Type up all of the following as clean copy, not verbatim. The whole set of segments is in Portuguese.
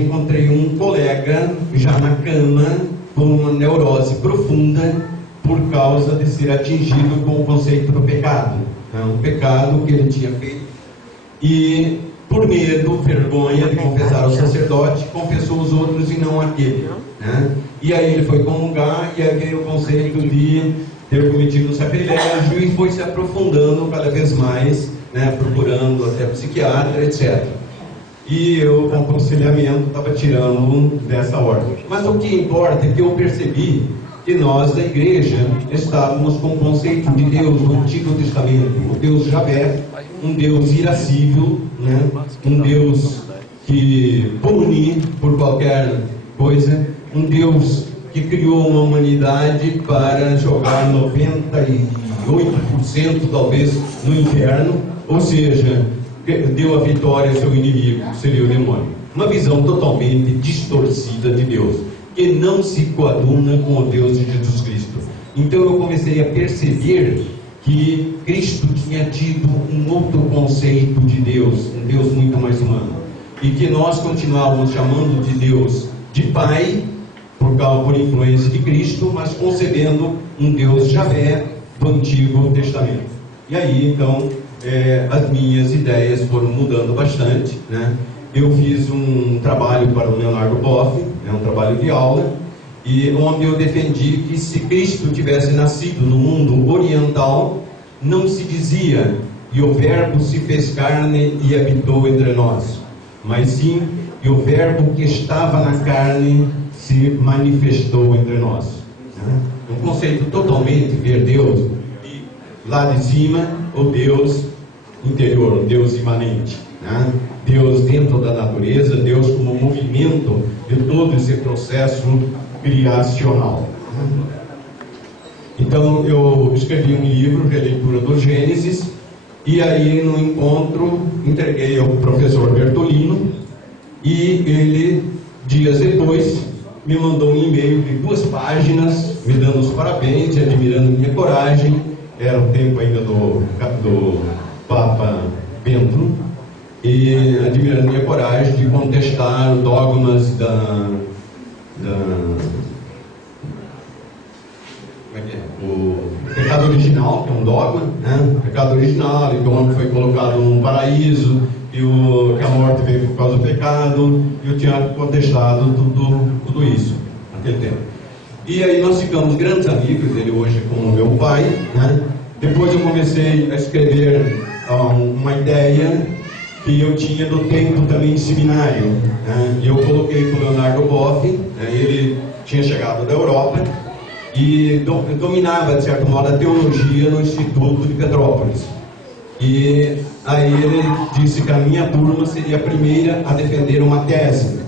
encontrei um colega já na cama com uma neurose profunda por causa de ser atingido com o conceito do pecado. Um pecado que ele tinha feito e, por medo, vergonha de confessar ao sacerdote, confessou os outros e não aquele, né? E aí ele foi comungar e aí veio o conceito de ter cometido um sacrilégio e foi se aprofundando cada vez mais, né, procurando até psiquiatra, etc. E eu, com aconselhamento, estava tirando dessa ordem. Mas o que importa é que eu percebi que nós, da igreja, estávamos com o conceito de Deus no Antigo Testamento, o Deus Javé, um Deus irascível, né? Um Deus que pune por qualquer coisa, um Deus que criou uma humanidade para jogar 98% talvez no inferno, ou seja, deu a vitória ao seu inimigo, seria o demônio. Uma visão totalmente distorcida de Deus, que não se coaduna com o Deus de Jesus Cristo. Então eu comecei a perceber que Cristo tinha tido um outro conceito de Deus, um Deus muito mais humano, e que nós continuávamos chamando de Deus de Pai, por influência de Cristo, mas concebendo um Deus Javé do Antigo Testamento. E aí então as minhas ideias foram mudando bastante, né? Eu fiz um trabalho para o Leonardo Boff, um trabalho de aula, e onde eu defendi que se Cristo tivesse nascido no mundo oriental, não se dizia e o Verbo se fez carne e habitou entre nós, mas sim que o Verbo que estava na carne se manifestou entre nós. Um conceito totalmente ver Deus e lá de cima o Deus interior, o Deus imanente, né? Deus dentro da natureza, Deus como movimento de todo esse processo criacional. Então eu escrevi um livro, Releitura do Gênesis, e aí no encontro entreguei ao professor Bertolino, e ele, dias depois, me mandou um e-mail de 2 páginas, me dando os parabéns, admirando minha coragem. Era o tempo ainda do Papa Bento, e admirando minha coragem de contestar dogmas o pecado original, que é um dogma, né? O pecado original, e que o homem foi colocado num paraíso, que a morte veio por causa do pecado. Eu tinha contestado tudo isso naquele tempo. E aí nós ficamos grandes amigos, ele hoje como meu pai, né? Depois eu comecei a escrever uma ideia que eu tinha do tempo também de seminário, né? E eu coloquei para o Leonardo Boff, né? Ele tinha chegado da Europa e dominava, de certo modo, a teologia no Instituto de Petrópolis. E aí ele disse que a minha turma seria a primeira a defender uma tese, né?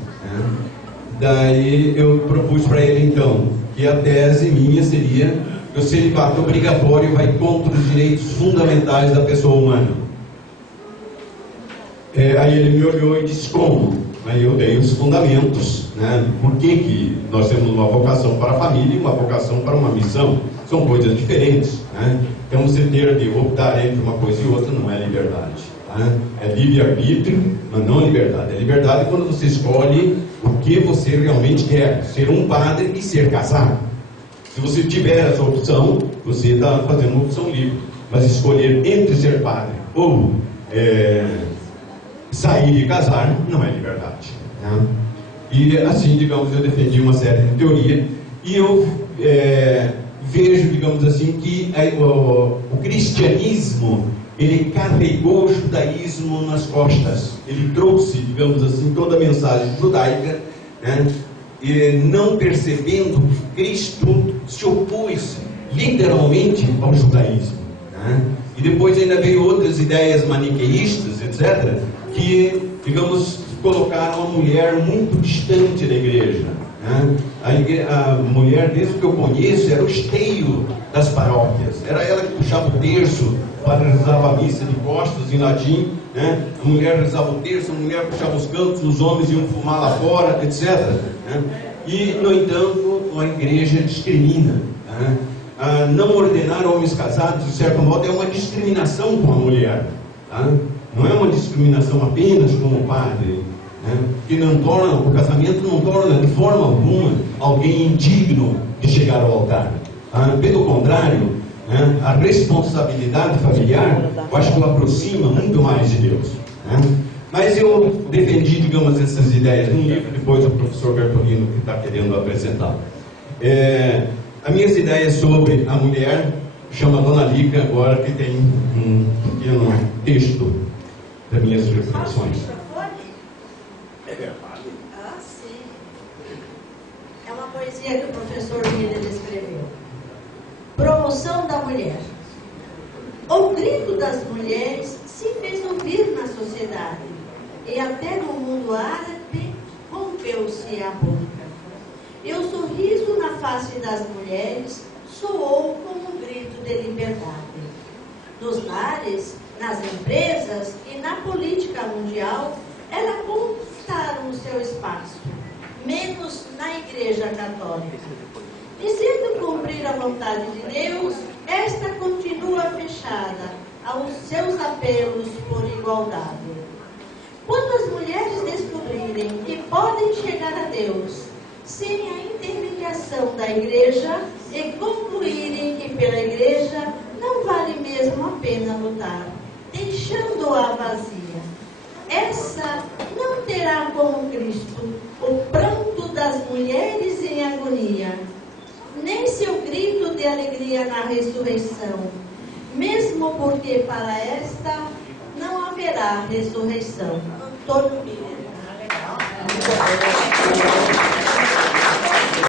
Daí eu propus para ele, então, que a tese minha seria que o celibato obrigatório vai contra os direitos fundamentais da pessoa humana. Aí ele me olhou e disse, como? Aí eu dei os fundamentos, né? Por que nós temos uma vocação para a família e uma vocação para uma missão? São coisas diferentes, né? Então você ter de optar entre uma coisa e outra não é liberdade, né? É livre-arbítrio, mas não liberdade. É liberdade quando você escolhe o que você realmente quer, ser um padre e ser casado. Se você tiver essa opção, você está fazendo uma opção livre. Mas escolher entre ser padre ou sair e casar não é liberdade, né? E assim, digamos, eu defendi uma série de teoria, e eu vejo, digamos assim, que o cristianismo, ele carregou o judaísmo nas costas. Ele trouxe, digamos assim, toda a mensagem judaica, né? E não percebendo que Cristo se opôs literalmente ao judaísmo, né? E depois ainda veio outras ideias maniqueístas, etc., que, digamos, colocaram a mulher muito distante da igreja, né? A mulher, desde que eu conheço, era o esteio das paróquias. Era ela que puxava o terço, o padre rezava a missa de costas em latim, né? A mulher rezava o terço, a mulher puxava os cantos, os homens iam fumar lá fora, etc., né? E, no entanto, a igreja discrimina, né? Não ordenar homens casados, de certo modo, é uma discriminação com a mulher, tá? Não é uma discriminação apenas com o padre, que não torna, o casamento não torna de forma alguma alguém indigno de chegar ao altar. Pelo contrário, a responsabilidade familiar, eu acho que o aproxima muito mais de Deus. Mas eu defendi, digamos, essas ideias num livro, depois o professor Bertolino que está querendo apresentar. As minhas ideias sobre a mulher, chama Dona Lica agora, que tem um pequeno texto das minhas reflexões. Sim. É uma poesia que o professor Miller escreveu. Promoção da mulher. O grito das mulheres se fez ouvir na sociedade, e até no mundo árabe rompeu-se a boca. E o sorriso na face das mulheres soou como um grito de liberdade. Nos lares, nas empresas e na política mundial, elas conquistaram o seu espaço, menos na Igreja Católica. Dizendo cumprir a vontade de Deus, esta continua fechada aos seus apelos por igualdade. Quando as mulheres descobrirem que podem chegar a Deus sem a intermediação da Igreja e concluírem que pela Igreja não vale mesmo a pena lutar, deixando-a vazia, essa não terá como Cristo o pranto das mulheres em agonia, nem seu grito de alegria na ressurreição, mesmo porque para esta não haverá ressurreição. Antônio Miller.